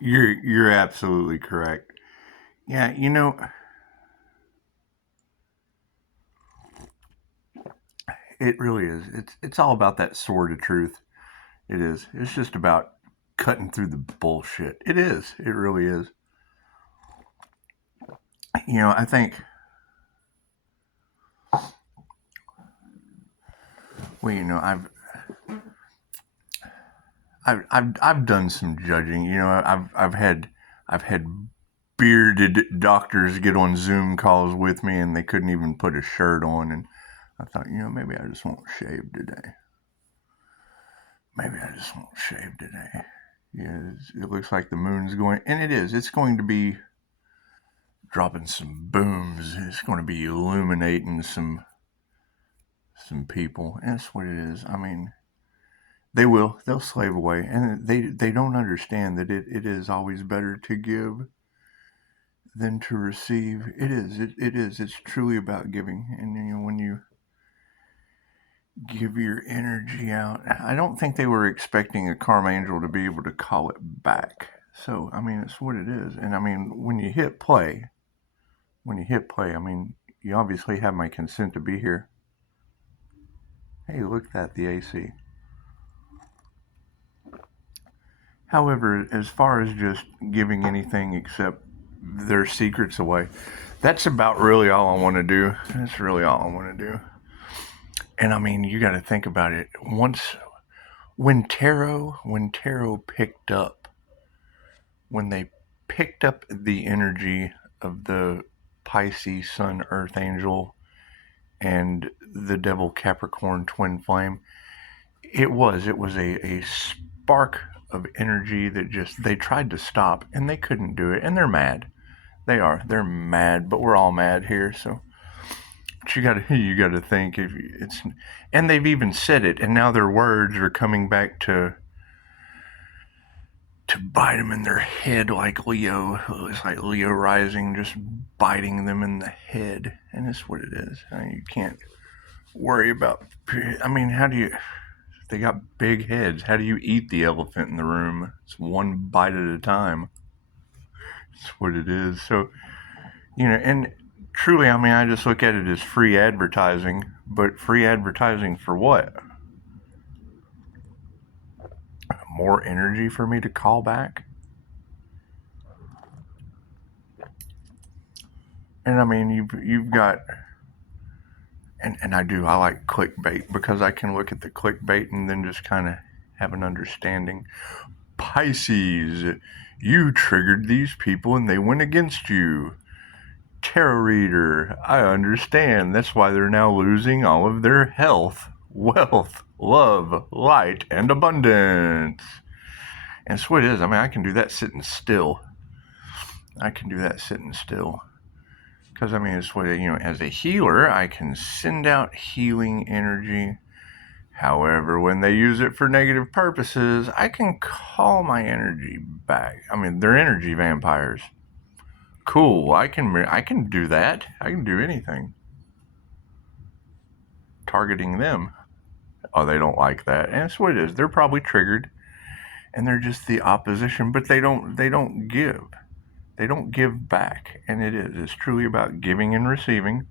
You're absolutely correct. Yeah, it really is. It's all about that sword of truth. It is. It's just about cutting through the bullshit. It is. It really is. I think well, I've done some judging. I've had bearded doctors get on Zoom calls with me, and they couldn't even put a shirt on. And I thought, maybe I just won't shave today. Maybe I just won't shave today. Yeah, it looks like the moon's going, and it is. It's going to be dropping some booms. It's going to be illuminating some people. And that's what it is. I mean, they will. They'll slave away, and they don't understand that it is always better to give than to receive. It is. It is. It's truly about giving. And when you give your energy out, I don't think they were expecting a karma angel to be able to call it back. So I mean, it's what it is. And I mean, when you hit play, I mean, you obviously have my consent to be here. Hey, look at that, the AC. However, as far as just giving anything except their secrets away, that's about really all I want to do. That's really all I want to do. And I mean, you got to think about it. When Tarot picked up, when they picked up the energy of the Pisces Sun Earth Angel and the Devil Capricorn Twin Flame, it was a spark of energy that they tried to stop, and they couldn't do it, and they're mad. They're mad, but we're all mad here. So but you gotta think, if it's, and they've even said it, and now their words are coming back to bite them in their head, like Leo. It's like Leo rising, just biting them in the head, and that's what it is. I mean, you can't worry about. I mean, how do you? They got big heads. How do you eat the elephant in the room? It's one bite at a time. It's what it is. So, and truly, I mean, I just look at it as free advertising, but free advertising for what? More energy for me to call back? And I mean, you've got, and I like clickbait, because I can look at the clickbait and then just kind of have an understanding. Pisces, you triggered these people and they went against you. Tarot reader, I understand. That's why they're now losing all of their health, wealth, love, light, and abundance. And that's what it is. I mean, I can do that sitting still. Because, I mean, it's what, as a healer, I can send out healing energy. However, when they use it for negative purposes, I can call my energy back. I mean, they're energy vampires. Cool, I can do that. I can do anything. Targeting them. Oh, they don't like that. And that's what it is. They're probably triggered, and they're just the opposition, but they don't give. They don't give back. And it's truly about giving and receiving.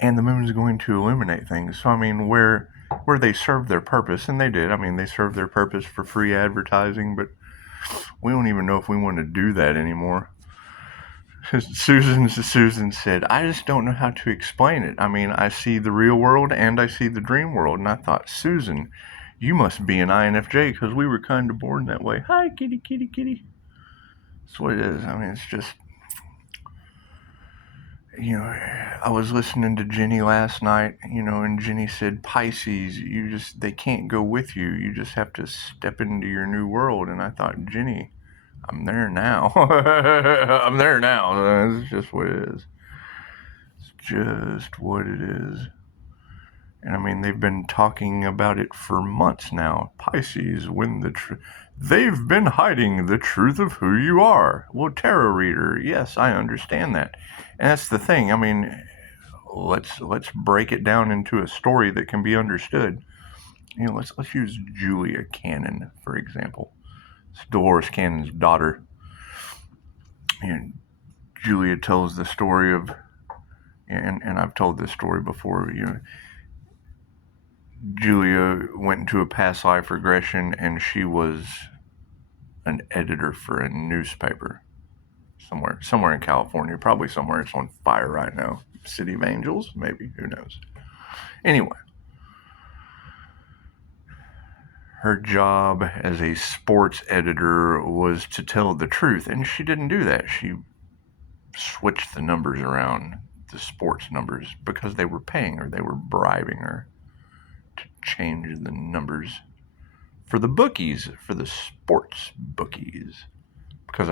And the moon is going to illuminate things. So I mean, where they served their purpose, and they did. I mean, they served their purpose for free advertising, but we don't even know if we want to do that anymore. Susan said, I just don't know how to explain it. I mean, I see the real world and I see the dream world. And I thought, Susan, you must be an INFJ, because we were kind of born that way. Hi, kitty, kitty, kitty. That's what it is. I mean, it's just, I was listening to Jenny last night, and Jenny said, Pisces, they can't go with you. You just have to step into your new world. And I thought, Jenny, I'm there now. I'm there now. It's just what it is. It's just what it is. And I mean, they've been talking about it for months now. Pisces, they've been hiding the truth of who you are. Well, tarot reader, yes, I understand that. And that's the thing. I mean, let's break it down into a story that can be understood. let's use Julia Cannon, for example. It's Dolores Cannon's daughter. And Julia tells the story of, and I've told this story before, Julia went into a past life regression, and she was an editor for a newspaper somewhere in California, probably somewhere it's on fire right now. City of Angels, maybe, who knows. Anyway, her job as a sports editor was to tell the truth, and she didn't do that. She switched the numbers around, the sports numbers, because they were paying her, they were bribing her to change the numbers for the bookies, for the sports bookies. Because,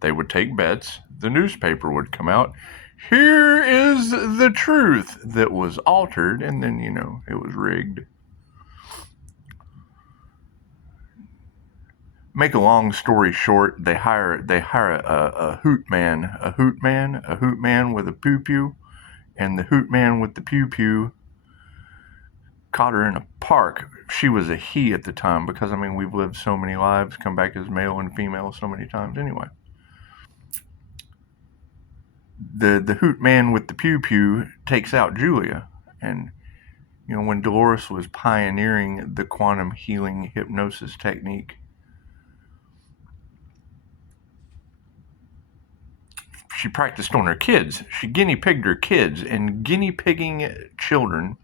they would take bets, the newspaper would come out, here is the truth that was altered, and then, it was rigged. Make a long story short, they hire a hoot man with a pew pew, and the hoot man with the pew pew caught her in a park. She was a he at the time, because we've lived so many lives, come back as male and female so many times. Anyway, the hoot man with the pew pew takes out Julia, and when Dolores was pioneering the quantum healing hypnosis technique, she practiced on her kids. She guinea pigged her kids, and guinea pigging children,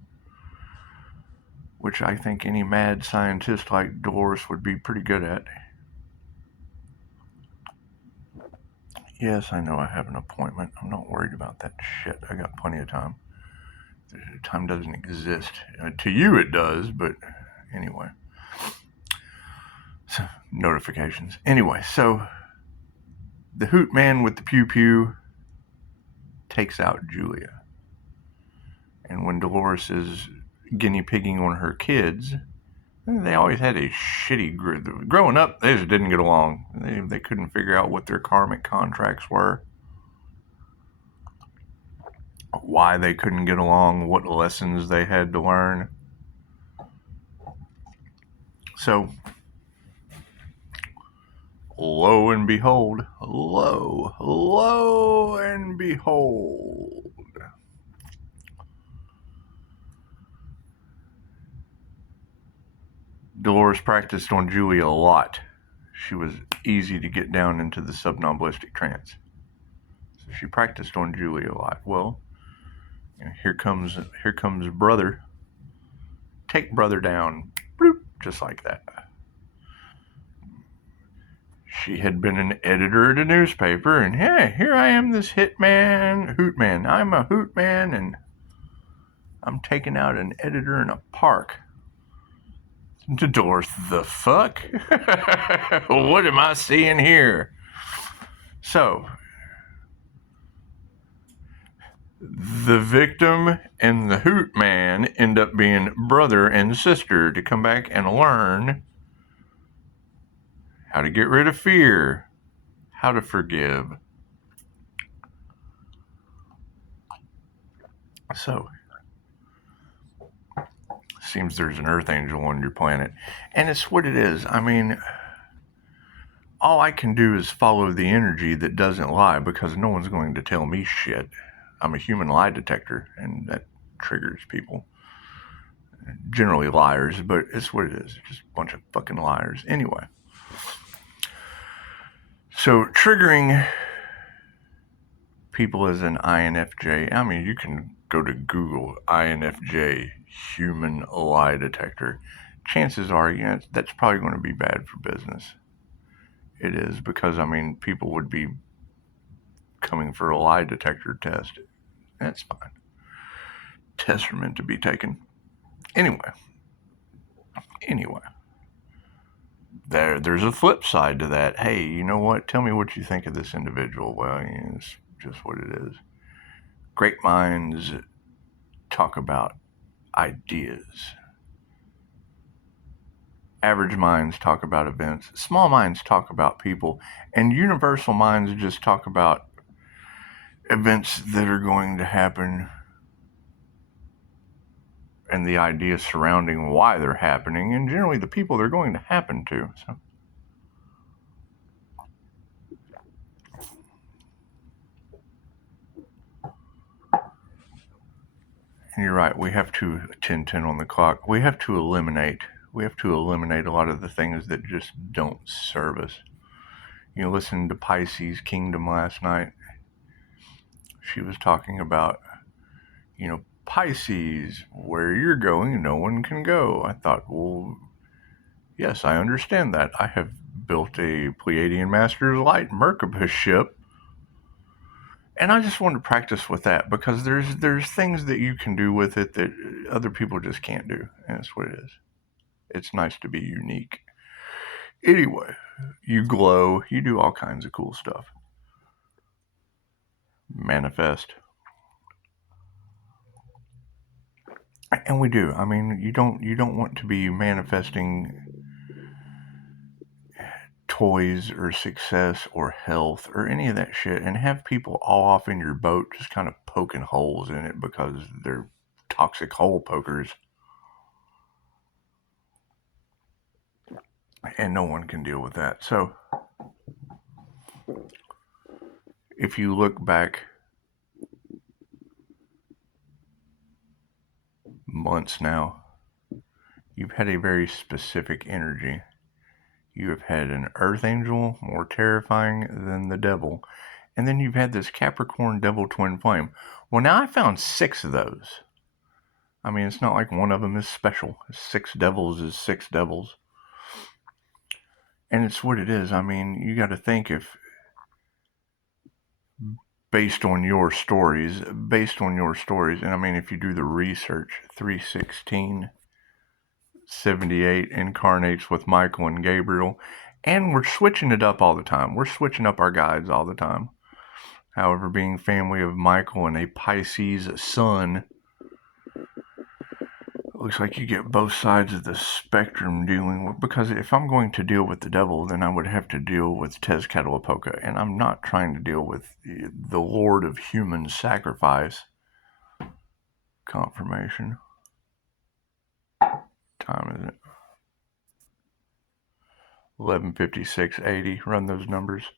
which I think any mad scientist like Dolores would be pretty good at. Yes, I know I have an appointment. I'm not worried about that shit. I got plenty of time. Time doesn't exist. To you it does, but anyway. So, notifications. Anyway, so the hoot man with the pew pew takes out Julia. And when Dolores is guinea pigging on her kids, they always had a shitty growing up. They just didn't get along. They couldn't figure out what their karmic contracts were, why they couldn't get along, what lessons they had to learn. So, lo and behold, Dolores practiced on Julia a lot. She was easy to get down into the somnambulistic trance. So she practiced on Julia a lot. Well, here comes brother. Take brother down. Bloop, just like that. She had been an editor at a newspaper, and hey, here I am, this hoot man. I'm a hoot man, and I'm taking out an editor in a park. Dolores, the fuck? What am I seeing here? So, the victim and the hoot man end up being brother and sister to come back and learn how to get rid of fear, how to forgive. So, seems there's an earth angel on your planet, and it's what it is. All I can do is follow the energy that doesn't lie, because no one's going to tell me shit. I'm a human lie detector, and that triggers people. Generally liars, but it's what it is. Just a bunch of fucking liars. Anyway. So, triggering people as an INFJ, you can go to Google INFJ, human lie detector. Chances are, that's probably going to be bad for business. It is, because, people would be coming for a lie detector test. That's fine. Tests are meant to be taken. Anyway. There's a flip side to that. Hey, you know what? Tell me what you think of this individual. Well, it's just what it is. Great minds talk about ideas. Average minds talk about events. Small minds talk about people. And universal minds just talk about events that are going to happen and the ideas surrounding why they're happening, and generally the people they're going to happen to. So. And you're right, we have to 10:10 on the clock. We have to eliminate a lot of the things that just don't serve us. Listening to Pisces Kingdom last night, she was talking about, Pisces, where you're going, no one can go. I thought, well, yes, I understand that. I have built a Pleiadian Master's Light Merkaba ship, and I just want to practice with that because there's things that you can do with it that other people just can't do, and that's what it is. It's nice to be unique. Anyway, you glow, you do all kinds of cool stuff. Manifest. And we do. I mean, you don't want to be manifesting toys or success or health or any of that shit and have people all off in your boat just kind of poking holes in it because they're toxic hole pokers. And no one can deal with that. So if you look back months now, you've had a very specific energy. You have had an earth angel more terrifying than the devil. And then you've had this Capricorn devil twin flame. Well, now I found 6 of those. I mean, it's not like one of them is special. 6 devils is 6 devils. And it's what it is. I mean, you got to think if, based on your stories, and I mean, if you do the research, 31678 incarnates with Michael and Gabriel, and we're switching it up all the time. We're switching up our guides all the time. However, being family of Michael and a Pisces sun, it looks like you get both sides of the spectrum dealing with, because if I'm going to deal with the devil, then I would have to deal with Tezcatlipoca, and I'm not trying to deal with the Lord of Human Sacrifice. Confirmation. Time is it? 11:56:80. Run those numbers.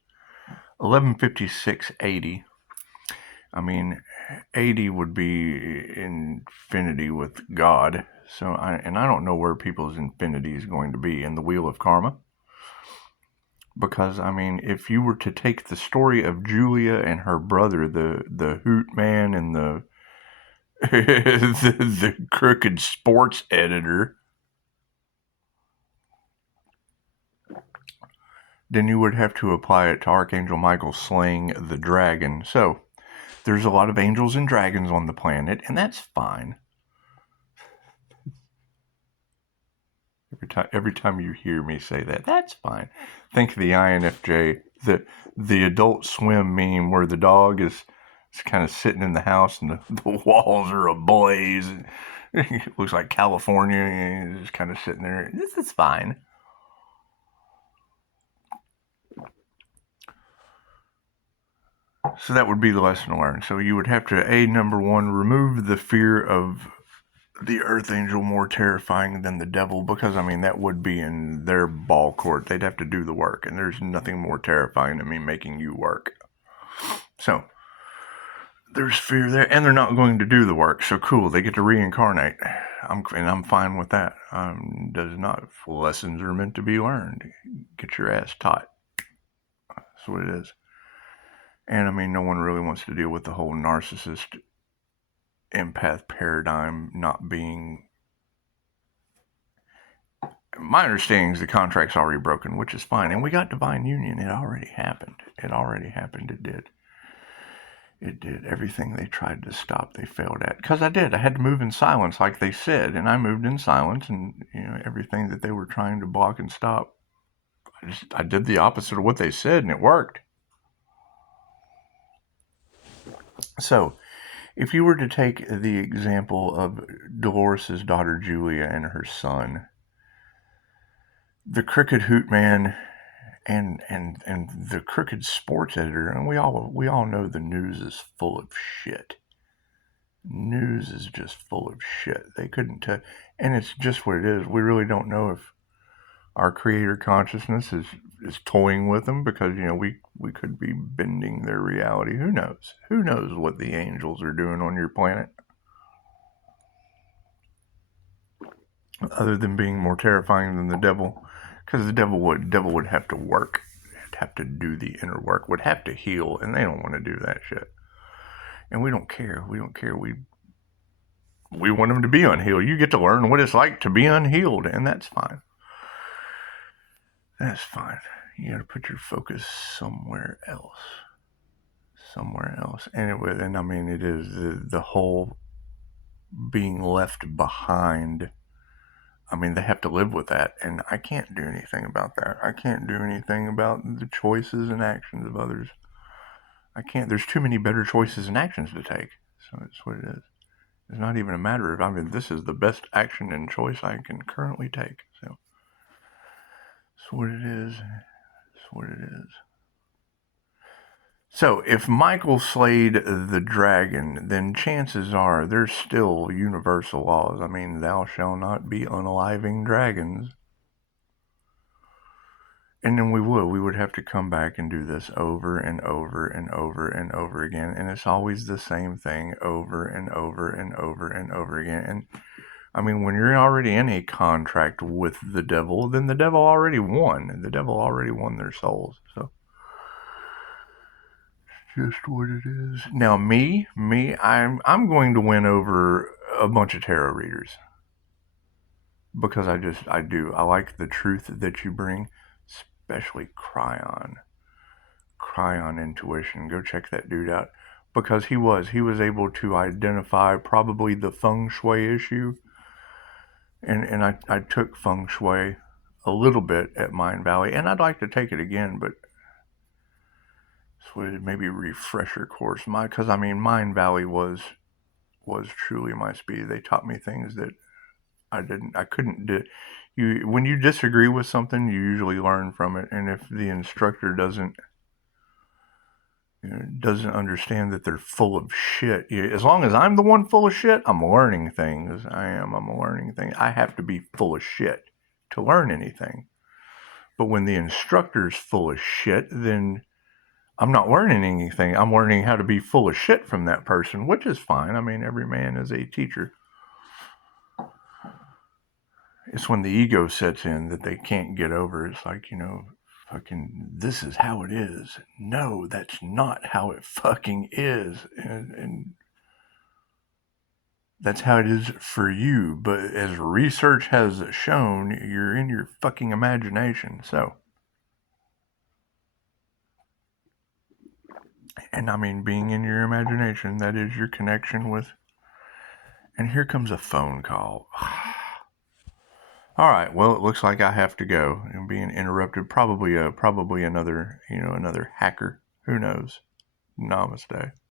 11:56:80. I mean, 80 would be infinity with God. So, I don't know where people's infinity is going to be in the Wheel of Karma. Because, I mean, if you were to take the story of Julia and her brother, the Hoot Man and the the crooked sports editor, then you would have to apply it to Archangel Michael slaying the dragon. So, there's a lot of angels and dragons on the planet, and that's fine. Every time you hear me say that, that's fine. Think of the INFJ, the Adult Swim meme where the dog is kind of sitting in the house and the walls are ablaze. It looks like California, and he's just kind of sitting there. This is fine. So that would be the lesson learned. So you would have to, number one, remove the fear of the earth angel more terrifying than the devil, because I mean that would be in their ball court. They'd have to do the work, and there's nothing more terrifying than me making you work. So there's fear there, and they're not going to do the work. So cool, they get to reincarnate. I'm fine with that. Does not. Lessons are meant to be learned. Get your ass taught. That's what it is. And I mean, no one really wants to deal with the whole narcissist empath paradigm not being. My understanding is the contract's already broken, which is fine. And we got divine union. It already happened. It did. It did. Everything they tried to stop, they failed at. Because I did. I had to move in silence, like they said. And I moved in silence. And, everything that they were trying to block and stop, I did the opposite of what they said, and it worked. So, if you were to take the example of Dolores' daughter Julia and her son, the crooked hoot man and the crooked sports editor, and we all know the news is full of shit. News is just full of shit. They couldn't tell, and it's just what it is. We really don't know if our creator consciousness is toying with them, because we could be bending their reality. Who knows? Who knows what the angels are doing on your planet, other than being more terrifying than the devil? Because the devil would have to work, have to do the inner work, would have to heal, and they don't want to do that shit. And we don't care. We don't care. We want them to be unhealed. You get to learn what it's like to be unhealed, and that's fine. That's fine. You got to put your focus somewhere else. Somewhere else. And I mean, it is the whole being left behind. I mean, they have to live with that, and I can't do anything about that. I can't do anything about the choices and actions of others. I can't. There's too many better choices and actions to take. So it's what it is. It's not even a matter of, I mean, this is the best action and choice I can currently take. So it's what it is. It's what it is. So if Michael slayed the dragon, then chances are there's still universal laws. I mean, thou shalt not be unaliving dragons. And then we would have to come back and do this over and over and over and over again. And it's always the same thing over and over and over and over again. And I mean, when you're already in a contract with the devil, then the devil already won. The devil already won their souls. So it's just what it is. Now, I'm going to win over a bunch of tarot readers, because I do. I like the truth that you bring, especially Cryon Intuition. Go check that dude out, because he was able to identify probably the feng shui issue. And I took feng shui a little bit at Mind Valley, and I'd like to take it again, but maybe refresher course. Because I mean, Mind Valley was truly my speed. They taught me things that I couldn't do. When you disagree with something, you usually learn from it, and if the instructor doesn't understand that they're full of shit, as long as I'm the one full of shit, I'm learning things. I'm learning things. I have to be full of shit to learn anything. But when the instructor's full of shit, then I'm not learning anything. I'm learning how to be full of shit from that person, which is fine. I mean, every man is a teacher. It's when the ego sets in that they can't get over. It's like, fucking, this is how it is. No, that's not how it fucking is. And that's how it is for you. But as research has shown, you're in your fucking imagination. So, and I mean, being in your imagination, that is your connection with. And here comes a phone call. All right, well, it looks like I have to go. I'm being interrupted. Probably another hacker. Who knows? Namaste.